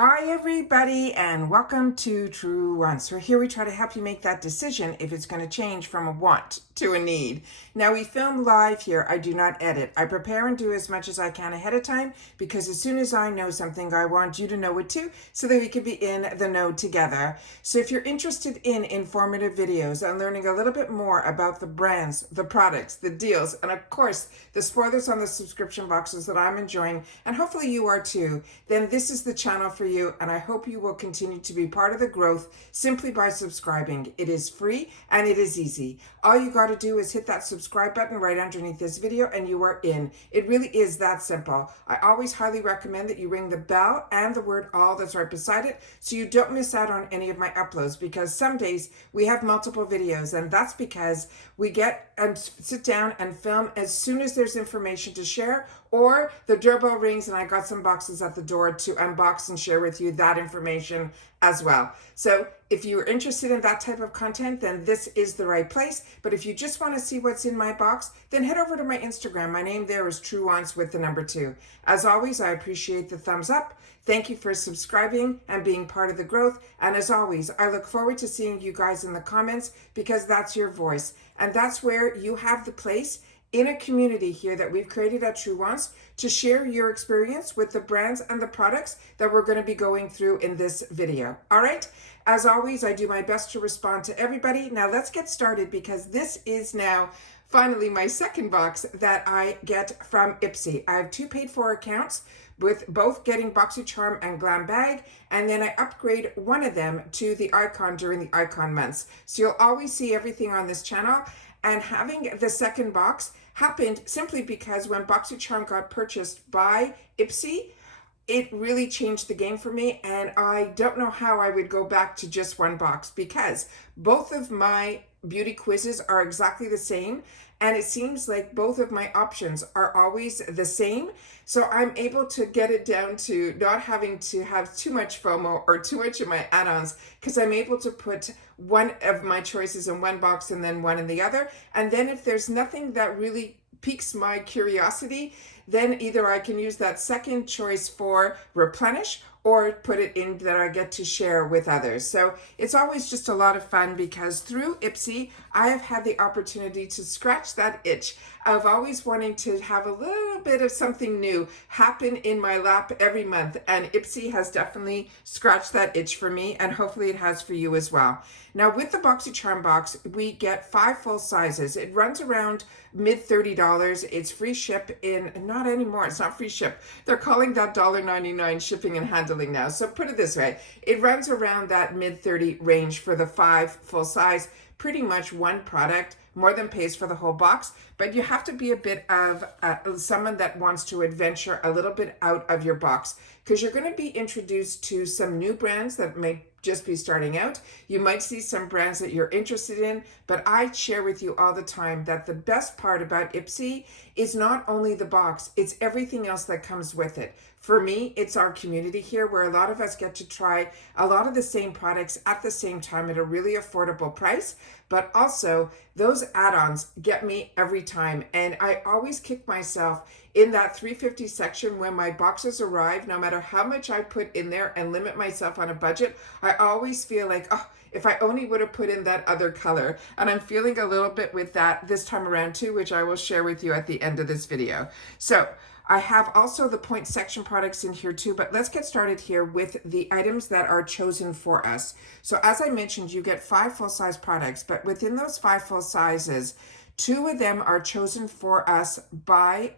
Hi everybody and welcome to Truewants. So here we try to help you make that decision if it's going to change from a want to a need. Now we film live here. I do not edit. I prepare and do as much as I can ahead of time because as soon as I know something, I want you to know it too so that we can be in the know together. So if you're interested in informative videos and learning a little bit more about the brands, the products, the deals, and of course the spoilers on the subscription boxes that I'm enjoying, and hopefully you are too, then this is the channel for you, and I hope you will continue to be part of the growth simply by subscribing. It is free and it is easy. All you got to do is hit that subscribe button right underneath this video and you are in. It really is that simple. I always highly recommend that you ring the bell and the word all that's right beside it so you don't miss out on any of my uploads, because some days we have multiple videos, and that's because we get and sit down and film as soon as there's information to share, or the doorbell rings and I got some boxes at the door to unbox and share with you that information as well. So if you're interested in that type of content, then this is the right place. But if you just want to see what's in my box, then head over to my Instagram. My name there is Truewants with the number 2. As always, I appreciate the thumbs up. Thank you for subscribing and being part of the growth. And as always, I look forward to seeing you guys in the comments, because that's your voice. And that's where you have the place in a community here that we've created at Truewants to share your experience with the brands and the products that we're going to be going through in this video. All right. As always, I do my best to respond to everybody. Now let's get started, because this is now finally my second box that I get from Ipsy. I have 2 paid for accounts, with both getting Boxycharm and Glam Bag, and then I upgrade one of them to the Icon during the Icon months. So you'll always see everything on this channel. And having the second box happened simply because when Boxycharm got purchased by Ipsy, it really changed the game for me, and I don't know how I would go back to just one box, because both of my beauty quizzes are exactly the same, and it seems like both of my options are always the same. So I'm able to get it down to not having to have too much FOMO or too much of my add-ons, because I'm able to put one of my choices in one box and then one in the other. And then if there's nothing that really piques my curiosity, then either I can use that second choice for replenish or put it in that I get to share with others. So it's always just a lot of fun, because through Ipsy, I have had the opportunity to scratch that itch of always wanting to have a little bit of something new happen in my lap every month. And Ipsy has definitely scratched that itch for me, and hopefully it has for you as well. Now with the Boxycharm box, we get 5 full sizes. It runs around mid $30. It's free ship in, not anymore, it's not free ship. They're calling that $1.99 shipping and handling now. So put it this way, it runs around that mid 30 range for the 5 full size. Pretty much one product more than pays for the whole box, but you have to be a bit of someone that wants to adventure a little bit out of your box, because you're going to be introduced to some new brands that may just be starting out. You might see some brands that you're interested in, but I share with you all the time that the best part about Ipsy is not only the box, it's everything else that comes with it. For me, it's our community here, where a lot of us get to try a lot of the same products at the same time at a really affordable price. But also those add-ons get me every time. And I always kick myself in that $3.50 section when my boxes arrive. No matter how much I put in there and limit myself on a budget, I always feel like, oh, if I only would have put in that other color. And I'm feeling a little bit with that this time around too, which I will share with you at the end of this video. So I have also the point section products in here too, but let's get started here with the items that are chosen for us. So as I mentioned, you get 5 full-size products, but within those 5 full sizes, 2 of them are chosen for us by,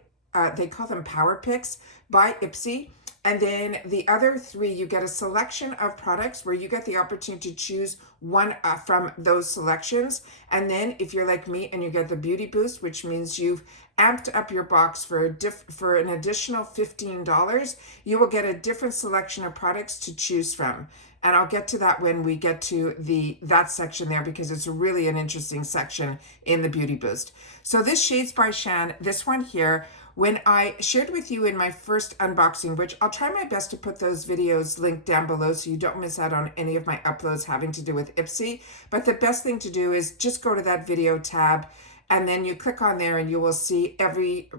they call them Power Picks, by Ipsy. And then the other 3, you get a selection of products where you get the opportunity to choose one from those selections. And then if you're like me and you get the Beauty Boost, which means you've amped up your box for an additional $15, you will get a different selection of products to choose from. And I'll get to that when we get to that section there, because it's really an interesting section in the Beauty Boost. So this Shades by Shan, this one here, when I shared with you in my first unboxing, which I'll try my best to put those videos linked down below so you don't miss out on any of my uploads having to do with Ipsy. But the best thing to do is just go to that video tab, and then you click on there and you will see every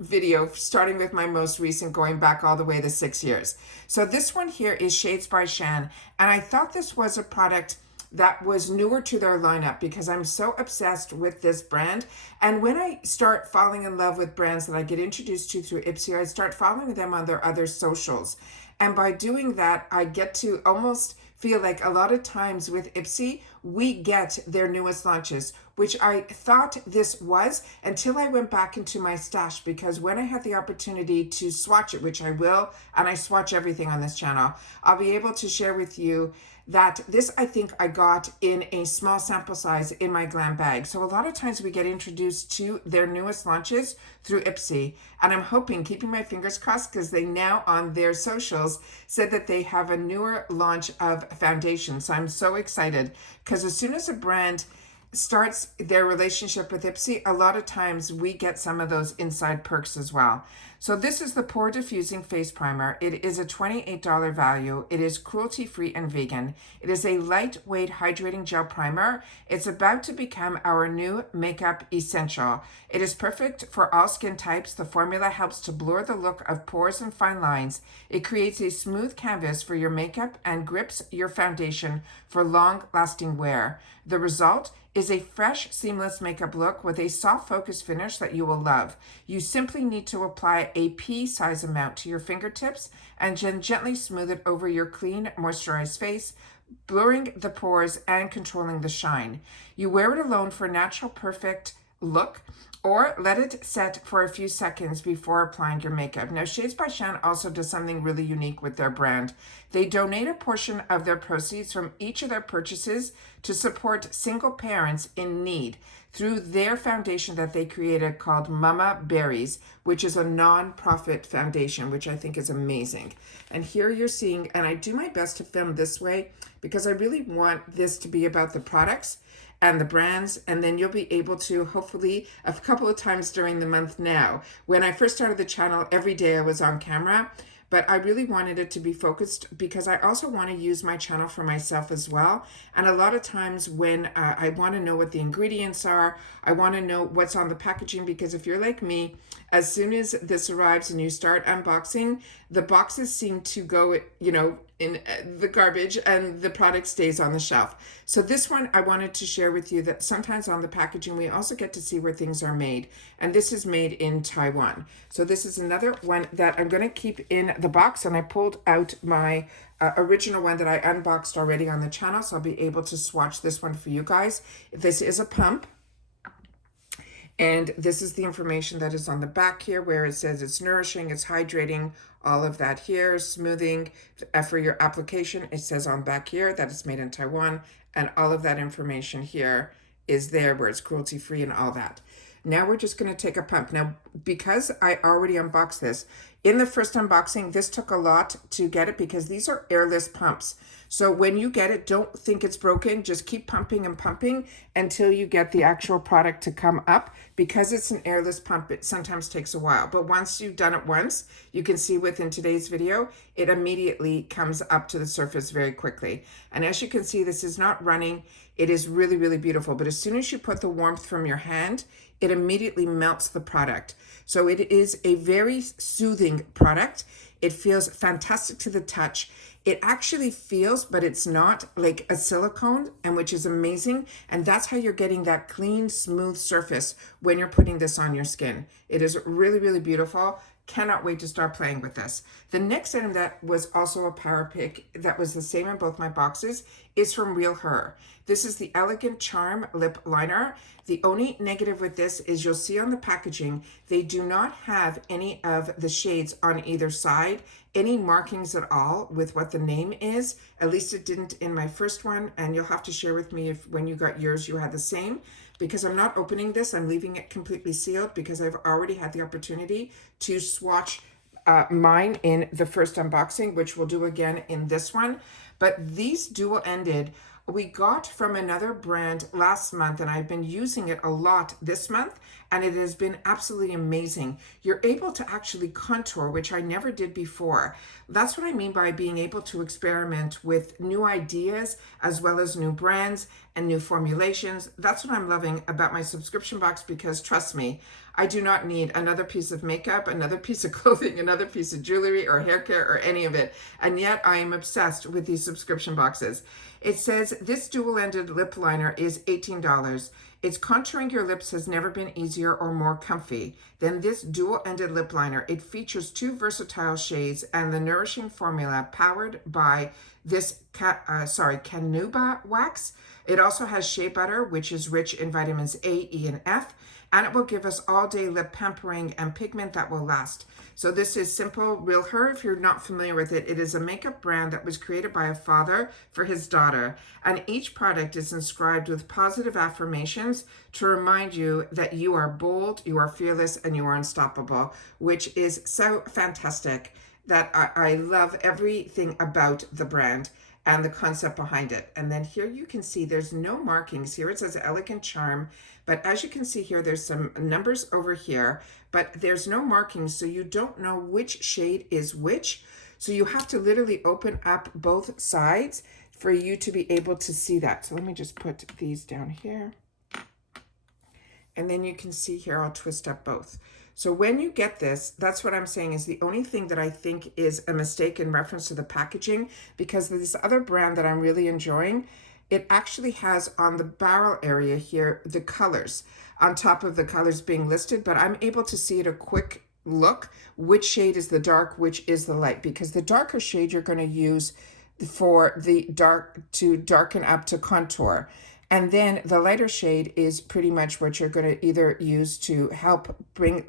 video, starting with my most recent, going back all the way to 6 years. So this one here is Shades by Shan, and I thought this was a product that was newer to their lineup because I'm so obsessed with this brand. And when I start falling in love with brands that I get introduced to through Ipsy, I start following them on their other socials. And by doing that, I get to almost feel like a lot of times with Ipsy, we get their newest launches, which I thought this was until I went back into my stash, because when I had the opportunity to swatch it, which I will, and I swatch everything on this channel, I'll be able to share with you that this, I think I got in a small sample size in my glam bag. So a lot of times we get introduced to their newest launches through Ipsy, and I'm hoping, keeping my fingers crossed, because they now on their socials said that they have a newer launch of foundation. So I'm so excited, because as soon as a brand starts their relationship with Ipsy, a lot of times we get some of those inside perks as well. So this is the Pore Diffusing Face Primer. It is a $28 value. It is cruelty-free and vegan. It is a lightweight hydrating gel primer. It's about to become our new makeup essential. It is perfect for all skin types. The formula helps to blur the look of pores and fine lines. It creates a smooth canvas for your makeup and grips your foundation for long-lasting wear. The result is a fresh, seamless makeup look with a soft focus finish that you will love. You simply need to apply a pea-size amount to your fingertips and then gently smooth it over your clean, moisturized face, blurring the pores and controlling the shine. You wear it alone for a natural, perfect look, or let it set for a few seconds before applying your makeup. Now, Shades by Shan also does something really unique with their brand. They donate a portion of their proceeds from each of their purchases to support single parents in need through their foundation that they created called Mama Berries, which is a non-profit foundation, which I think is amazing. And here you're seeing, and I do my best to film this way because I really want this to be about the products and the brands, and then you'll be able to, hopefully, a couple of times during the month now. When I first started the channel, every day I was on camera, but I really wanted it to be focused because I also want to use my channel for myself as well. And a lot of times when I want to know what the ingredients are, I want to know what's on the packaging, because if you're like me, as soon as this arrives and you start unboxing, the boxes seem to go, in the garbage, and the product stays on the shelf. So this one, I wanted to share with you that sometimes on the packaging, we also get to see where things are made. And this is made in Taiwan. So this is another one that I'm going to keep in the box. And I pulled out my original one that I unboxed already on the channel. So I'll be able to swatch this one for you guys. This is a pump. And this is the information that is on the back here, where it says it's nourishing, it's hydrating, all of that here, smoothing for your application. It says on back here that it's made in Taiwan, and all of that information here is there where it's cruelty-free and all that. Now we're just going to take a pump. Now, because I already unboxed this, in the first unboxing, this took a lot to get it because these are airless pumps. So when you get it, don't think it's broken. Just keep pumping and pumping until you get the actual product to come up. Because it's an airless pump, it sometimes takes a while. But once you've done it once, you can see within today's video, it immediately comes up to the surface very quickly. And as you can see, this is not running. It is really, really beautiful. But as soon as you put the warmth from your hand, it immediately melts the product. So it is a very soothing product. It feels fantastic to the touch. It actually feels, but it's not like a silicone, and which is amazing. And that's how you're getting that clean, smooth surface when you're putting this on your skin. It is really, really beautiful. Cannot wait to start playing with this. The next item that was also a power pick that was the same in both my boxes is from Real Her. This is the Elegant Charm Lip Liner. The only negative with this is you'll see on the packaging, they do not have any of the shades on either side, any markings at all with what the name is. At least it didn't in my first one, and you'll have to share with me if when you got yours you had the same. Because I'm not opening this, I'm leaving it completely sealed because I've already had the opportunity to swatch mine in the first unboxing, which we'll do again in this one. But these dual-ended, we got from another brand last month, and I've been using it a lot this month, and it has been absolutely amazing. You're able to actually contour, which I never did before. That's what I mean by being able to experiment with new ideas as well as new brands and new formulations. That's what I'm loving about my subscription box, because trust me, I do not need another piece of makeup, another piece of clothing, another piece of jewelry or hair care or any of it. And yet I am obsessed with these subscription boxes. It says this dual-ended lip liner is $18. Its contouring your lips has never been easier or more comfy than this dual-ended lip liner. It features 2 versatile shades and the nourishing formula powered by this Canuba wax. It also has shea butter, which is rich in vitamins A, E, and F, and it will give us all-day lip pampering and pigment that will last. So this is Simple Real Her. If you're not familiar with it, it is a makeup brand that was created by a father for his daughter. And each product is inscribed with positive affirmations to remind you that you are bold, you are fearless, and you are unstoppable, which is so fantastic that I love everything about the brand and the concept behind it. And then here you can see there's no markings. Here it says Elegant Charm, but as you can see here, there's some numbers over here, but there's no markings, so you don't know which shade is which. So you have to literally open up both sides for you to be able to see that. So let me just put these down here. And then you can see here, I'll twist up both. So when you get this, that's what I'm saying is the only thing that I think is a mistake in reference to the packaging, because this other brand that I'm really enjoying, it actually has on the barrel area here, the colors on top of the colors being listed, but I'm able to see at a quick look which shade is the dark, which is the light, because the darker shade you're going to use for the dark to darken up to contour. And then the lighter shade is pretty much what you're going to either use to help bring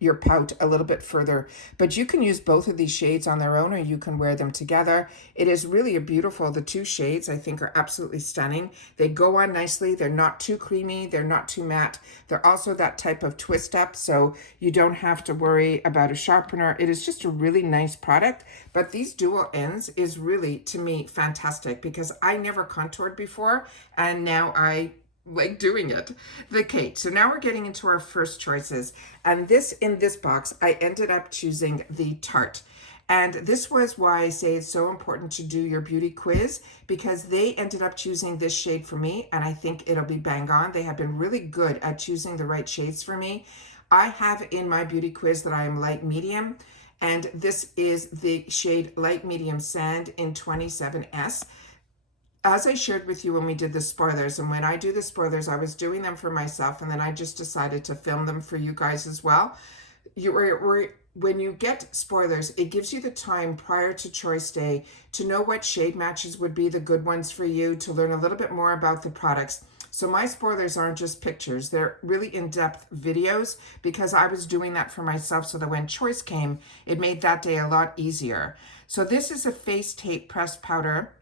your pout a little bit further. But you can use both of these shades on their own, or you can wear them together. It is really a beautiful, the 2 shades I think are absolutely stunning. They go on nicely. They're not too creamy. They're not too matte. They're also that type of twist up, so you don't have to worry about a sharpener. It is just a really nice product. But these dual ends is really, to me, fantastic, because I never contoured before, and now I like doing it. Okay, so now we're getting into our first choices. And in this box, I ended up choosing the Tarte. And this was why I say it's so important to do your beauty quiz, because they ended up choosing this shade for me, and I think it'll be bang on. They have been really good at choosing the right shades for me. I have in my beauty quiz that I am light medium, and this is the shade Light Medium Sand in 27S. As I shared with you when we did the spoilers, and when I do the spoilers, I was doing them for myself, and then I just decided to film them for you guys as well. When you get spoilers, it gives you the time prior to choice day to know what shade matches would be the good ones for you, to learn a little bit more about the products. So my spoilers aren't just pictures, they're really in-depth videos, because I was doing that for myself so that when choice came, it made that day a lot easier. So this is a face tape pressed powder.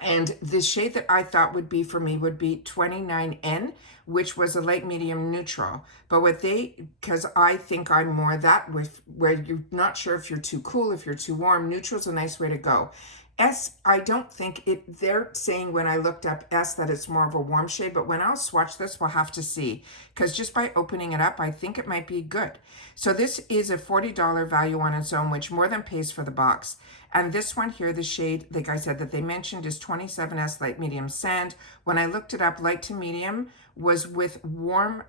And the shade that I thought would be for me would be 29N, which was a light medium neutral. But because I think I'm more that with where you're not sure if you're too cool, if you're too warm, neutral's a nice way to go. S, I don't think they're saying when I looked up S that it's more of a warm shade, but when I'll swatch this, we'll have to see. Because just by opening it up, I think it might be good. So this is a $40 value on its own, which more than pays for the box. And this one here, the shade, like I said, that they mentioned is 27S Light Medium Sand. When I looked it up, light to medium was with warm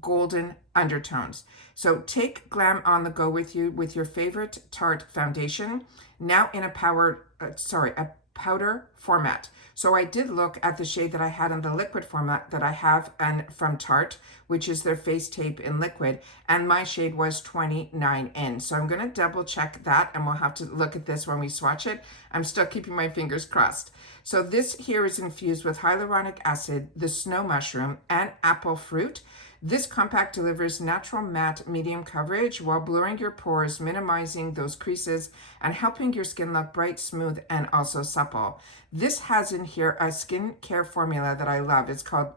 golden undertones. So take glam on the go with you with your favorite Tarte foundation, now in a powder format. So I did look at the shade that I had in the liquid format that I have from Tarte, which is their face tape in liquid, and my shade was 29N. So I'm going to double check that, and we'll have to look at this when we swatch it. I'm still keeping my fingers crossed. So this here is infused with hyaluronic acid, the snow mushroom, and apple fruit. This compact delivers natural matte medium coverage while blurring your pores, minimizing those creases, and helping your skin look bright, smooth, and also supple. This has in here a skincare formula that I love. It's called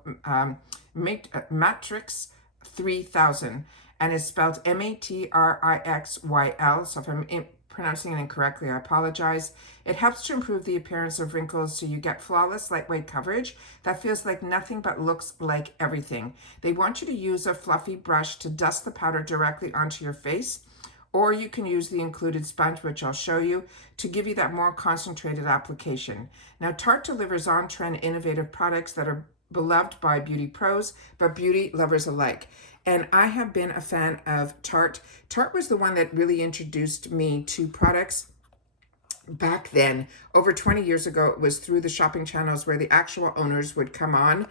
Matrix 3000, and it's spelled Matrixyl. So if I'm pronouncing it incorrectly, I apologize. It helps to improve the appearance of wrinkles, so you get flawless lightweight coverage that feels like nothing but looks like everything. They want you to use a fluffy brush to dust the powder directly onto your face, or you can use the included sponge, which I'll show you, to give you that more concentrated application. Now, Tarte delivers on-trend innovative products that are beloved by beauty pros, but beauty lovers alike. And I have been a fan of Tarte. Tarte was the one that really introduced me to products back then. Over 20 years ago, it was through the shopping channels where the actual owners would come on,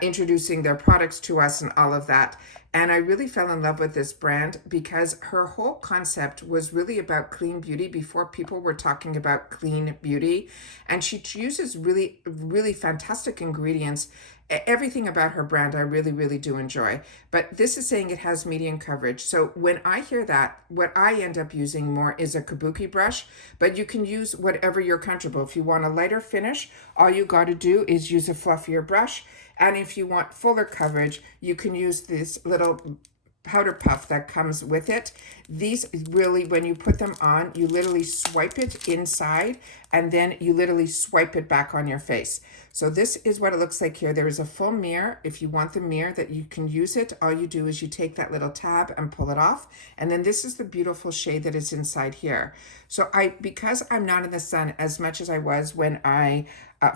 introducing their products to us and all of that. And I really fell in love with this brand because her whole concept was really about clean beauty before people were talking about clean beauty. And she uses really, really fantastic ingredients. Everything about her brand I really, really do enjoy. But this is saying it has medium coverage. So when I hear that, what I end up using more is a kabuki brush, but you can use whatever you're comfortable. If you want a lighter finish, all you got to do is use a fluffier brush. And if you want fuller coverage, you can use this little powder puff that comes with it. These really, when you put them on, you literally swipe it inside and then you literally swipe it back on your face. So this is what it looks like here. There is a full mirror. If you want the mirror that you can use it, all you do is you take that little tab and pull it off. And then this is the beautiful shade that is inside here. So because I'm not in the sun as much as I was when I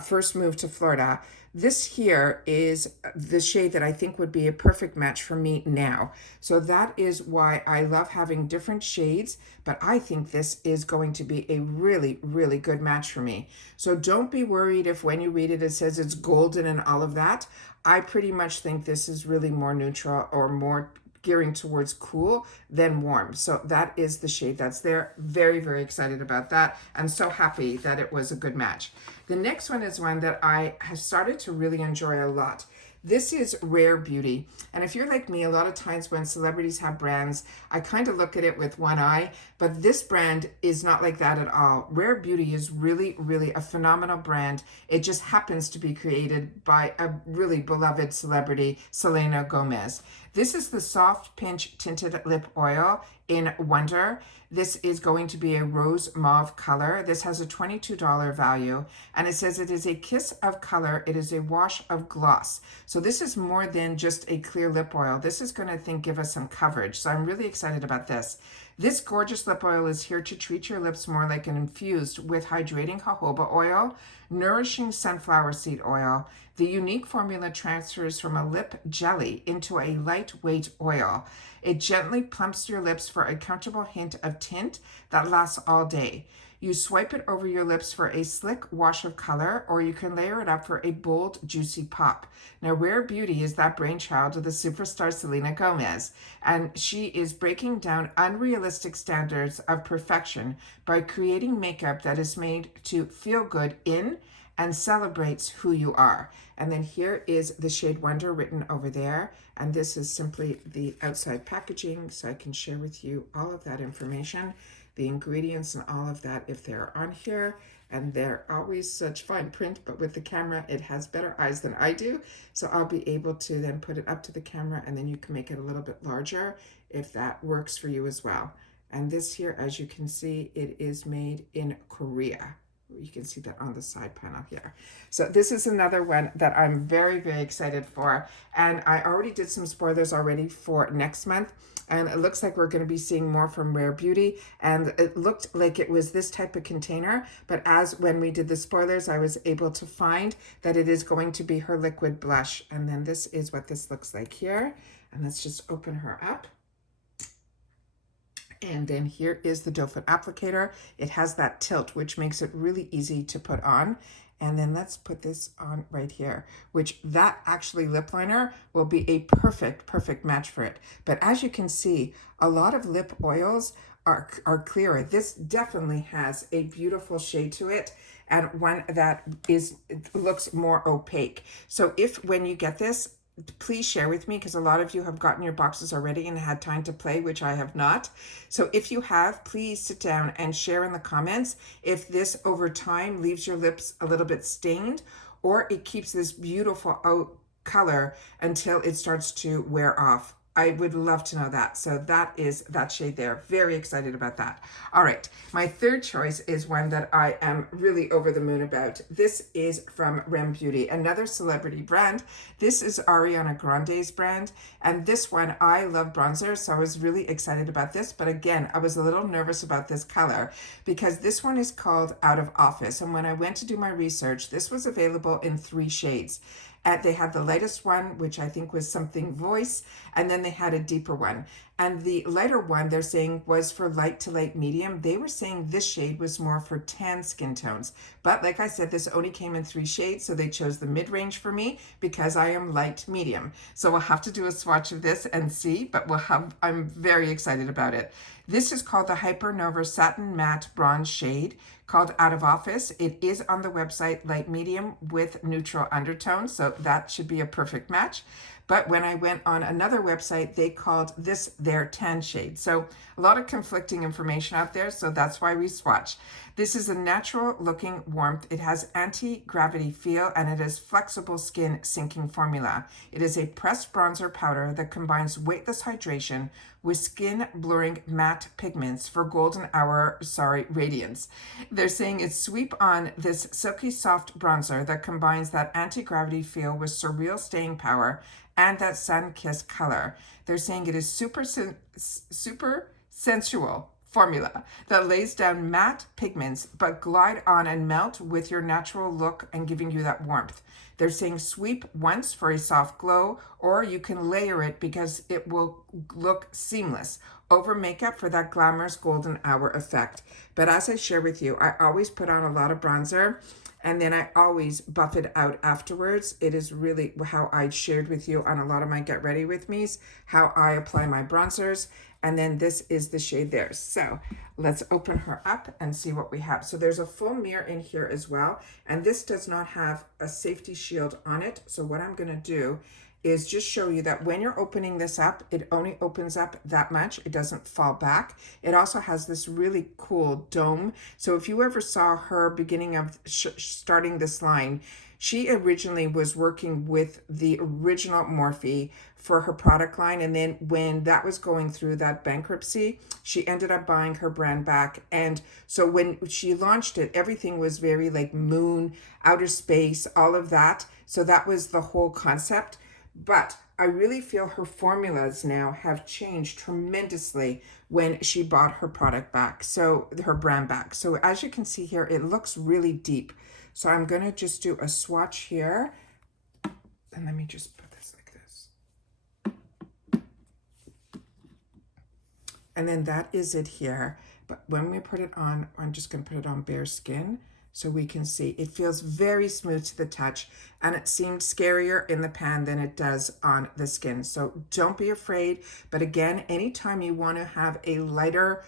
first moved to Florida, this here is the shade that I think would be a perfect match for me now. So that is why I love having different shades, but I think this is going to be a really, really good match for me. So don't be worried if when you read it, it says it's golden and all of that. I pretty much think this is really more neutral or more gearing towards cool than warm. So that is the shade that's there. Very, very excited about that. I'm so happy that it was a good match. The next one is one that I have started to really enjoy a lot. This is REM Beauty. And if you're like me, a lot of times when celebrities have brands, I kind of look at it with one eye, but this brand is not like that at all. REM Beauty is really, really a phenomenal brand. It just happens to be created by a really beloved celebrity, Selena Gomez. This is the Soft Pinch Tinted Lip Oil in Wonder. This is going to be a rose mauve color. This has a $22 value, and it says it is a kiss of color. It is a wash of gloss. So this is more than just a clear lip oil. This is going to, give us some coverage. So I'm really excited about this. This gorgeous lip oil is here to treat your lips more like an infused with hydrating jojoba oil, nourishing sunflower seed oil. The unique formula transfers from a lip jelly into a lightweight oil. It gently plumps your lips for a comfortable hint of tint that lasts all day. You swipe it over your lips for a slick wash of color, or you can layer it up for a bold, juicy pop. Now, REM Beauty is that brainchild of the superstar Selena Gomez, and she is breaking down unrealistic standards of perfection by creating makeup that is made to feel good in and celebrates who you are. And then here is the shade Wonder written over there. And this is simply the outside packaging, so I can share with you all of that information, the ingredients and all of that if they're on here. And they're always such fine print, but with the camera, it has better eyes than I do. So I'll be able to then put it up to the camera, and then you can make it a little bit larger if that works for you as well. And this here, as you can see, it is made in Korea. You can see that on the side panel here. So this is another one that I'm very, very excited for. And I already did some spoilers already for next month. And it looks like we're going to be seeing more from REM Beauty. And it looked like it was this type of container. But as when we did the spoilers, I was able to find that it is going to be her liquid blush. And then this is what this looks like here. And let's just open her up. And then here is the doe foot applicator. It has that tilt, which makes it really easy to put on. And then let's put this on right here, which that actually lip liner will be a perfect match for it. But as you can see, a lot of lip oils are clearer. This definitely has a beautiful shade to it, and one that looks more opaque. So if when you get this, please share with me, because a lot of you have gotten your boxes already and had time to play, which I have not. So if you have, please sit down and share in the comments if this over time leaves your lips a little bit stained, or it keeps this beautiful color until it starts to wear off. I would love to know that. So that is that shade there. Very excited about that. All right. My third choice is one that I am really over the moon about. This is from REM Beauty, another celebrity brand. This is Ariana Grande's brand. And this one, I love bronzer, so I was really excited about this. But again, I was a little nervous about this color because this one is called Out of Office. And when I went to do my research, this was available in 3 shades. They had the lightest one, which I think was something voice, and then they had a deeper one. And the lighter one, they're saying, was for light to light medium. They were saying this shade was more for tan skin tones. But like I said, this only came in 3 shades, so they chose the mid-range for me because I am light medium. So we'll have to do a swatch of this and see, but I'm very excited about it. This is called the Hypernova Satin Matte Bronze Shade, called Out of Office. It is on the website light medium with neutral undertones, so that should be a perfect match. But when I went on another website, they called this their tan shade. So a lot of conflicting information out there, so that's why we swatch. This is a natural looking warmth. It has anti-gravity feel and it is flexible skin sinking formula. It is a pressed bronzer powder that combines weightless hydration with skin blurring matte pigments for golden hour, radiance. They're saying it's sweep on this silky soft bronzer that combines that anti-gravity feel with surreal staying power and that sun-kissed color. They're saying it is super sensual formula that lays down matte pigments but glide on and melt with your natural look and giving you that warmth. They're saying sweep once for a soft glow, or you can layer it because it will look seamless over makeup for that glamorous golden hour effect. But as I share with you, I always put on a lot of bronzer and then I always buff it out afterwards. It is really how I shared with you on a lot of my Get Ready With Me's, how I apply my bronzers. And then this is the shade there. So let's open her up and see what we have. So there's a full mirror in here as well. And this does not have a safety shield on it. So what I'm going to do is just show you that when you're opening this up, it only opens up that much. It doesn't fall back. It also has this really cool dome. So if you ever saw her beginning of starting this line, she originally was working with the original Morphe for her product line. And then when that was going through that bankruptcy, she ended up buying her brand back. And so when she launched it, everything was very like moon, outer space, all of that. So that was the whole concept. But I really feel her formulas now have changed tremendously when she bought her product back, so her brand back. So as you can see here, it looks really deep. So I'm going to just do a swatch here. And let me just put this like this. And then that is it here. But when we put it on, I'm just going to put it on bare skin so we can see. It feels very smooth to the touch, and it seemed scarier in the pan than it does on the skin. So don't be afraid. But again, anytime you want to have a lighter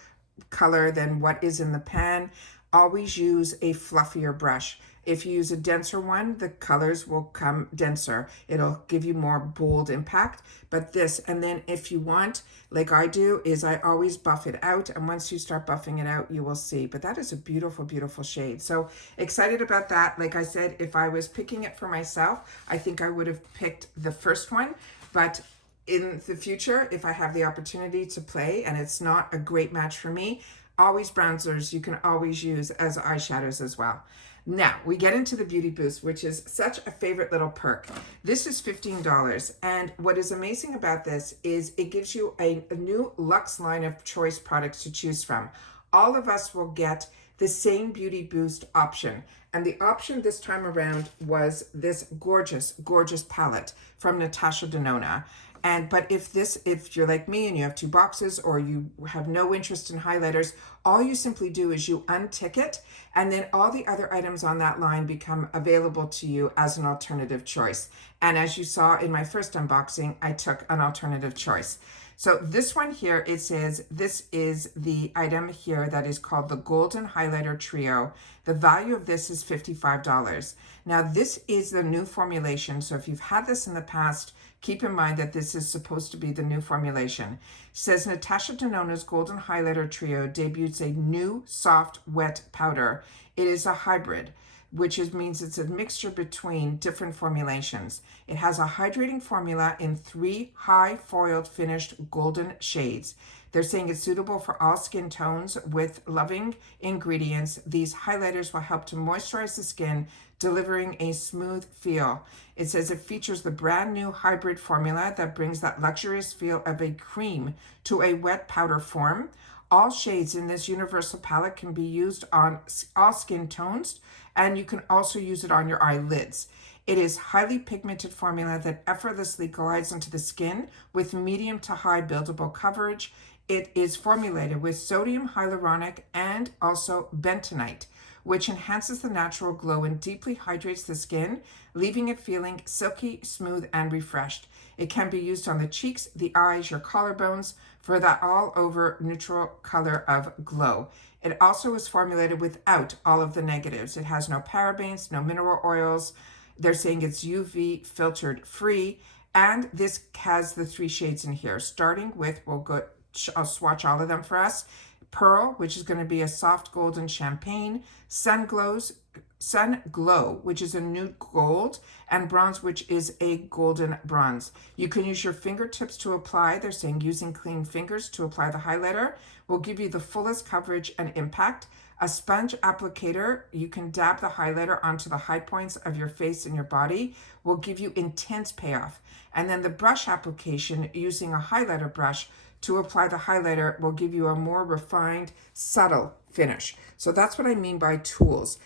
color than what is in the pan, always use a fluffier brush. If you use a denser one, the colors will come denser. It'll give you more bold impact. But this, and then if you want, like I do, is I always buff it out. And once you start buffing it out, you will see. But that is a beautiful, beautiful shade. So excited about that. Like I said, if I was picking it for myself, I think I would have picked the first one. But in the future, if I have the opportunity to play and it's not a great match for me, always bronzers you can always use as eyeshadows as well. Now we get into the Beauty Boost, which is such a favorite little perk. This is $15, and what is amazing about this is it gives you a new luxe line of choice products to choose from. All of us will get the same Beauty Boost option, and the option this time around was this gorgeous, gorgeous palette from Natasha Denona. But if you're like me and you have 2 boxes or you have no interest in highlighters, all you simply do is you untick it, and then all the other items on that line become available to you as an alternative choice. And as you saw in my first unboxing, I took an alternative choice. So this one here, it says this is the item here that is called the Golden Highlighter Trio. The value of this is $55. Now this is the new formulation. So if you've had this in the past, keep in mind that this is supposed to be the new formulation. It says Natasha Denona's Golden Highlighter Trio debuts a new soft wet powder. It is a hybrid. means it's a mixture between different formulations. It has a hydrating formula in 3 high foiled finished golden shades. They're saying it's suitable for all skin tones with loving ingredients. These highlighters will help to moisturize the skin, delivering a smooth feel. It says it features the brand new hybrid formula that brings that luxurious feel of a cream to a wet powder form. All shades in this universal palette can be used on all skin tones, and you can also use it on your eyelids. It is highly pigmented formula that effortlessly glides into the skin with medium to high buildable coverage. It is formulated with sodium hyaluronic and also bentonite, which enhances the natural glow and deeply hydrates the skin, leaving it feeling silky, smooth, and refreshed. It can be used on the cheeks, the eyes, your collarbones for that all-over neutral color of glow. It also is formulated without all of the negatives. It has no parabens, no mineral oils. They're saying it's UV filtered free, and this has the 3 shades in here, starting with, I'll swatch all of them for us. Pearl, which is going to be a soft golden champagne, Sun Glow, which is a nude gold, and Bronze, which is a golden bronze. You can use your fingertips to apply. They're saying using clean fingers to apply the highlighter will give you the fullest coverage and impact. A sponge applicator, you can dab the highlighter onto the high points of your face and your body, will give you intense payoff. And then the brush application, using a highlighter brush to apply the highlighter, will give you a more refined, subtle finish. So that's what I mean by tools.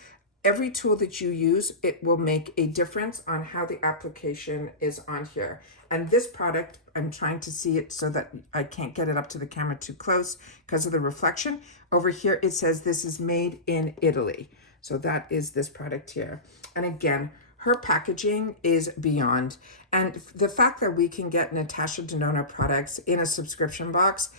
Every tool that you use, it will make a difference on how the application is on here. And this product, I'm trying to see it so that I can't get it up to the camera too close because of the reflection. Over here, it says this is made in Italy. So that is this product here. And again, her packaging is beyond. And the fact that we can get Natasha Denona products in a subscription box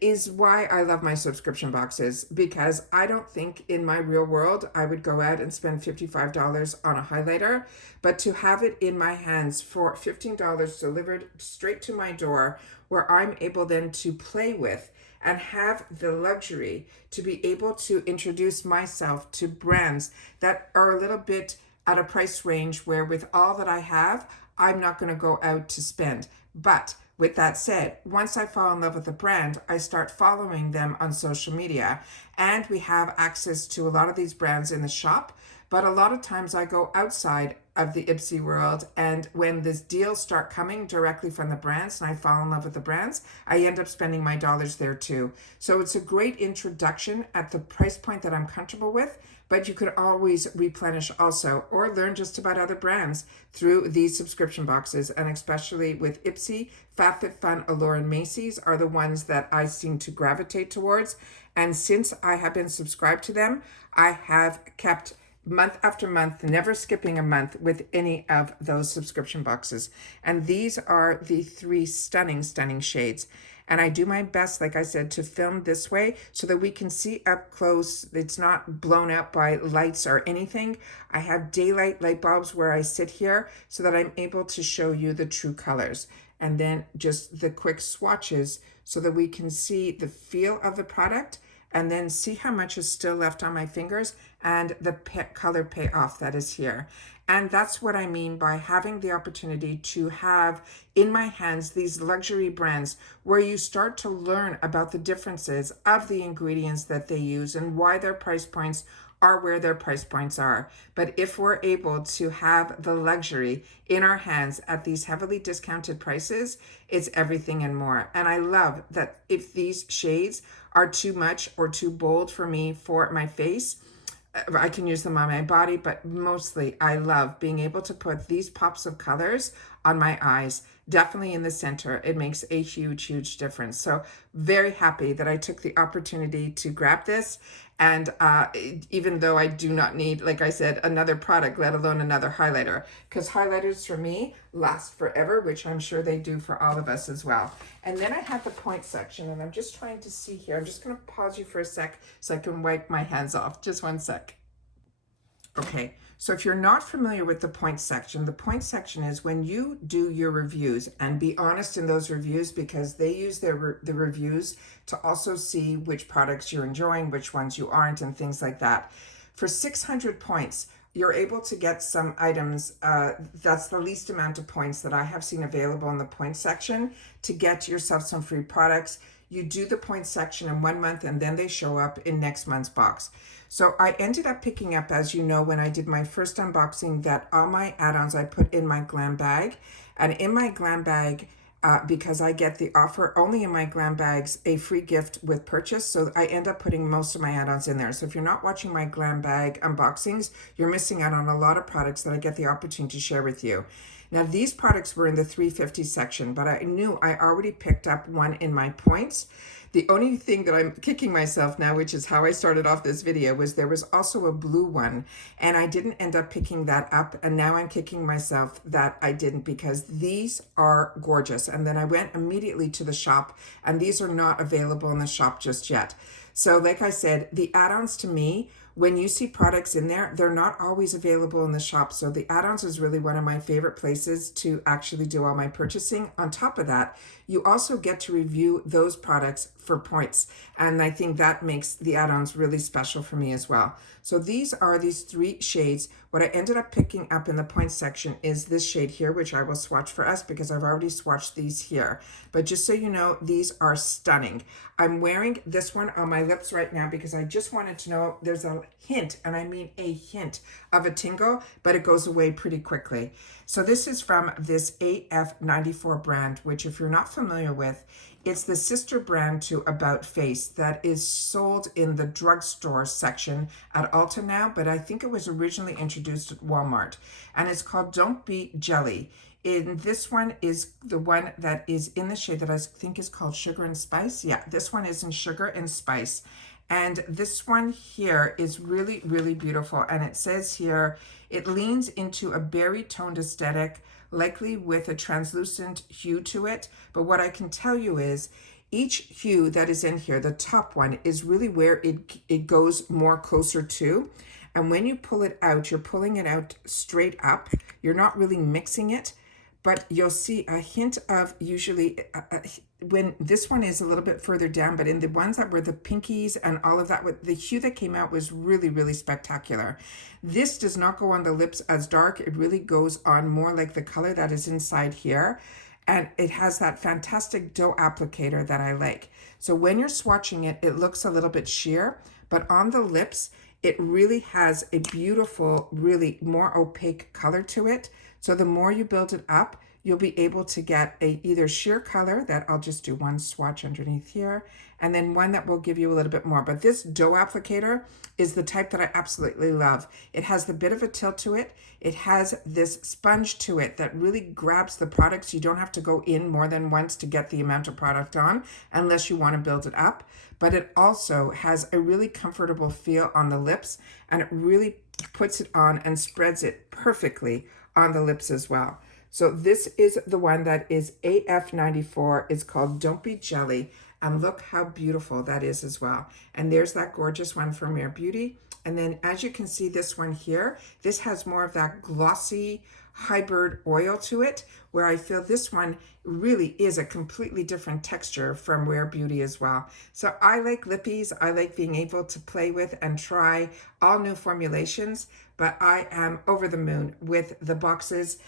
is why I love my subscription boxes, because I don't think in my real world I would go out and spend $55 on a highlighter, but to have it in my hands for $15 delivered straight to my door, where I'm able then to play with and have the luxury to be able to introduce myself to brands that are a little bit at a price range where with all that I have, I'm not going to go out to spend. But with that said, once I fall in love with a brand, I start following them on social media, and we have access to a lot of these brands in the shop. But a lot of times I go outside of the Ipsy world, and when these deals start coming directly from the brands and I fall in love with the brands, I end up spending my dollars there too. So it's a great introduction at the price point that I'm comfortable with, but you could always replenish also, or learn just about other brands through these subscription boxes. And especially with Ipsy, FabFitFun, Allure, and Macy's are the ones that I seem to gravitate towards. And since I have been subscribed to them, I have kept month after month, never skipping a month with any of those subscription boxes. And these are the 3 stunning, stunning shades. And I do my best, like I said, to film this way so that we can see up close. It's not blown out by lights or anything. I have daylight light bulbs where I sit here so that I'm able to show you the true colors. And then just the quick swatches so that we can see the feel of the product, and then see how much is still left on my fingers and the color payoff that is here. And that's what I mean by having the opportunity to have in my hands these luxury brands where you start to learn about the differences of the ingredients that they use and why their price points are where their price points are. But if we're able to have the luxury in our hands at these heavily discounted prices, it's everything and more. And I love that if these shades are too much or too bold for me for my face, I can use them on my body, but mostly I love being able to put these pops of colors on my eyes, definitely in the center. It makes a huge, huge difference. So very happy that I took the opportunity to grab this. And even though I do not need, like I said, another product, let alone another highlighter, because highlighters for me last forever, which I'm sure they do for all of us as well. And then I have the point section, and I'm just trying to see here. I'm just going to pause you for a sec so I can wipe my hands off. Just one sec. Okay, so if you're not familiar with the point section is when you do your reviews, and be honest in those reviews, because they use the reviews to also see which products you're enjoying, which ones you aren't, and things like that. For 600 points, you're able to get some items, that's the least amount of points that I have seen available in the points section to get yourself some free products. You do the points section in 1 month and then they show up in next month's box. So I ended up picking up, as you know, when I did my first unboxing, that all my add-ons I put in my glam bag. And in my glam bag, because I get the offer only in my glam bags, a free gift with purchase. So I end up putting most of my add-ons in there. So if you're not watching my glam bag unboxings, you're missing out on a lot of products that I get the opportunity to share with you. Now these products were in the 350 section, but I knew I already picked up one in my points. The only thing that I'm kicking myself now, which is how I started off this video, was there was also a blue one and I didn't end up picking that up. And now I'm kicking myself that I didn't, because these are gorgeous. And then I went immediately to the shop and these are not available in the shop just yet. So like I said, the add-ons to me, when you see products in there, they're not always available in the shop. So the add-ons is really one of my favorite places to actually do all my purchasing. On top of that, you also get to review those products for points. And I think that makes the add-ons really special for me as well. So these are these 3 shades. What I ended up picking up in the points section is this shade here, which I will swatch for us because I've already swatched these here. But just so you know, these are stunning. I'm wearing this one on my lips right now because I just wanted to know there's a hint, and I mean a hint of a tingle, but it goes away pretty quickly. So this is from this AF94 brand, which if you're not familiar with, it's the sister brand to About Face that is sold in the drugstore section at Ulta now, but I think it was originally introduced at Walmart. And it's called Don't Be Jelly. In this one is the one that is in the shade that I think is called Sugar and Spice. Yeah, this one is in Sugar and Spice. And this one here is really, really beautiful. And it says here, it leans into a berry toned aesthetic, likely with a translucent hue to it. But what I can tell you is each hue that is in here, the top one, is really where it goes more closer to. And when you pull it out, you're pulling it out straight up. You're not really mixing it, but you'll see a hint of usually when this one is a little bit further down, but in the ones that were the pinkies and all of that, the hue that came out was really, really spectacular. This does not go on the lips as dark. It really goes on more like the color that is inside here. And it has that fantastic dough applicator that I like. So when you're swatching it, it looks a little bit sheer, but on the lips, it really has a beautiful, really more opaque color to it. So the more you build it up, you'll be able to get a either sheer color that I'll just do one swatch underneath here, and then one that will give you a little bit more. But this dough applicator is the type that I absolutely love. It has the bit of a tilt to it. It has this sponge to it that really grabs the products. You don't have to go in more than once to get the amount of product on unless you want to build it up. But it also has a really comfortable feel on the lips, and it really puts it on and spreads it perfectly on the lips as well. So this is the one that is AF94. It's called Don't Be Jelly. And look how beautiful that is as well. And there's that gorgeous one from REM Beauty. And then as you can see, this one here, this has more of that glossy hybrid oil to it, where I feel this one really is a completely different texture from REM Beauty as well. So I like lippies. I like being able to play with and try all new formulations, but I am over the moon with the boxes.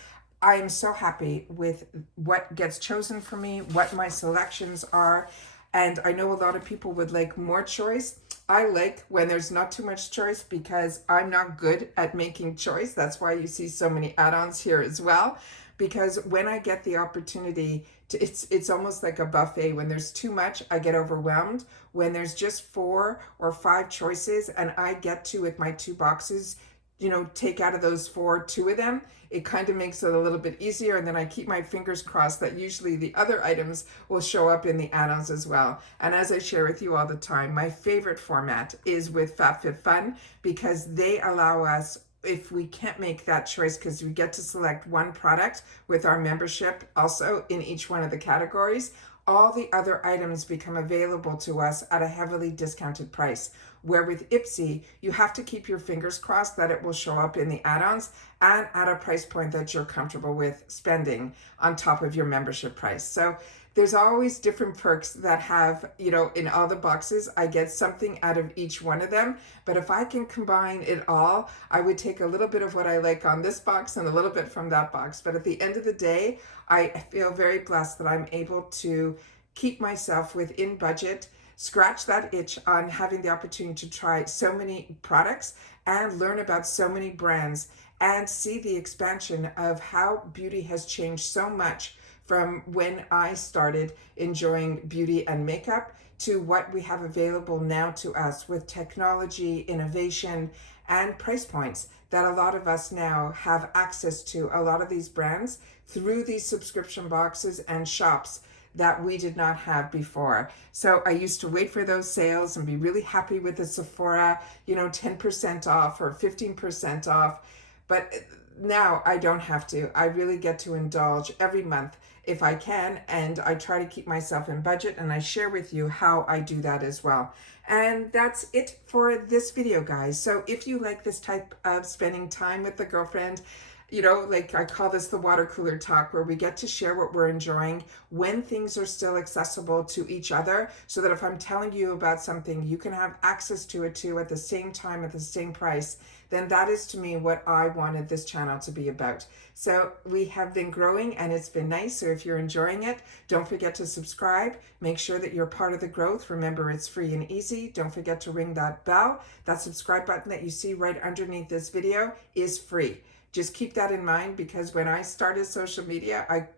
I am so happy with what gets chosen for me, what my selections are. And I know a lot of people would like more choice. I like when there's not too much choice because I'm not good at making choice. That's why you see so many add-ons here as well. Because when I get the opportunity to, it's almost like a buffet. When there's too much, I get overwhelmed. When there's just 4 or 5 choices and I get to, with my 2 boxes, you know, take out of those 4, 2 of them, it kind of makes it a little bit easier. And then I keep my fingers crossed that usually the other items will show up in the add-ons as well. And as I share with you all the time, my favorite format is with FabFitFun because they allow us, if we can't make that choice, because we get to select one product with our membership also in each one of the categories, all the other items become available to us at a heavily discounted price. Where with Ipsy, you have to keep your fingers crossed that it will show up in the add-ons and at a price point that you're comfortable with spending on top of your membership price. So there's always different perks that have, you know, in all the boxes, I get something out of each one of them. But if I can combine it all, I would take a little bit of what I like on this box and a little bit from that box. But at the end of the day, I feel very blessed that I'm able to keep myself within budget, scratch that itch on having the opportunity to try so many products and learn about so many brands and see the expansion of how beauty has changed so much from when I started enjoying beauty and makeup to what we have available now to us with technology, innovation, and price points that a lot of us now have access to a lot of these brands through these subscription boxes and shops that we did not have before. So I used to wait for those sales and be really happy with the Sephora, you know, 10% off or 15% off. But now I don't have to. I really get to indulge every month if I can, and I try to keep myself in budget, and I share with you how I do that as well. And that's it for this video, guys. So if you like this type of spending time with the girlfriend, you know, like I call this the water cooler talk, where we get to share what we're enjoying when things are still accessible to each other, so that if I'm telling you about something, you can have access to it too at the same time, at the same price, then that is to me what I wanted this channel to be about. So we have been growing and it's been nice. So if you're enjoying it, don't forget to subscribe. Make sure that you're part of the growth. Remember, it's free and easy. Don't forget to ring that bell. That subscribe button that you see right underneath this video is free. Just keep that in mind, because when I started social media, I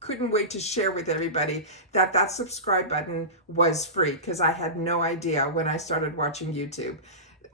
couldn't wait to share with everybody that that subscribe button was free, because I had no idea when I started watching YouTube.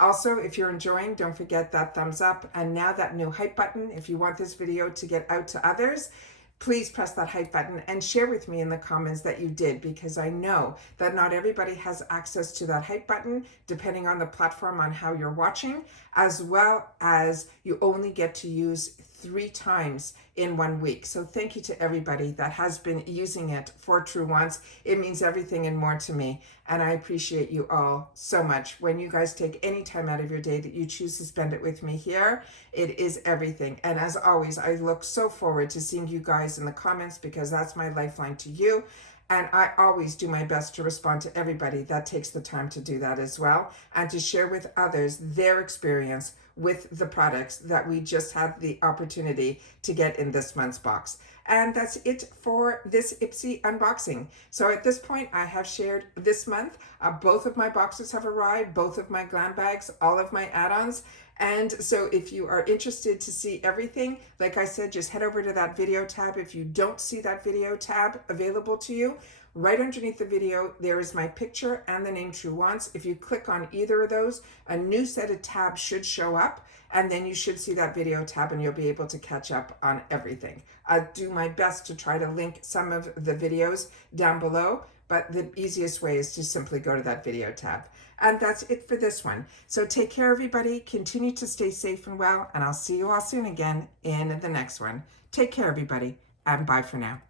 Also, if you're enjoying, don't forget that thumbs up, and now that new hype button. If you want this video to get out to others, please press that hype button and share with me in the comments that you did, because I know that not everybody has access to that hype button, depending on the platform on how you're watching, as well as you only get to use 3 times in 1 week. So thank you to everybody that has been using it for Truewants. It means everything and more to me, and I appreciate you all so much. When you guys take any time out of your day that you choose to spend it with me here, it is everything. And as always, I look so forward to seeing you guys in the comments, because that's my lifeline to you. And I always do my best to respond to everybody that takes the time to do that as well, and to share with others their experience with the products that we just had the opportunity to get in this month's box. And that's it for this Ipsy unboxing. So at this point, I have shared this month, both of my boxes have arrived, both of my glam bags, all of my add-ons. And so if you are interested to see everything, like I said, just head over to that video tab. If you don't see that video tab available to you, right underneath the video, there is my picture and the name Truewants. If you click on either of those, a new set of tabs should show up, and then you should see that video tab and you'll be able to catch up on everything. I do my best to try to link some of the videos down below, but the easiest way is to simply go to that video tab. And that's it for this one. So take care, everybody. Continue to stay safe and well, and I'll see you all soon again in the next one. Take care, everybody, and bye for now.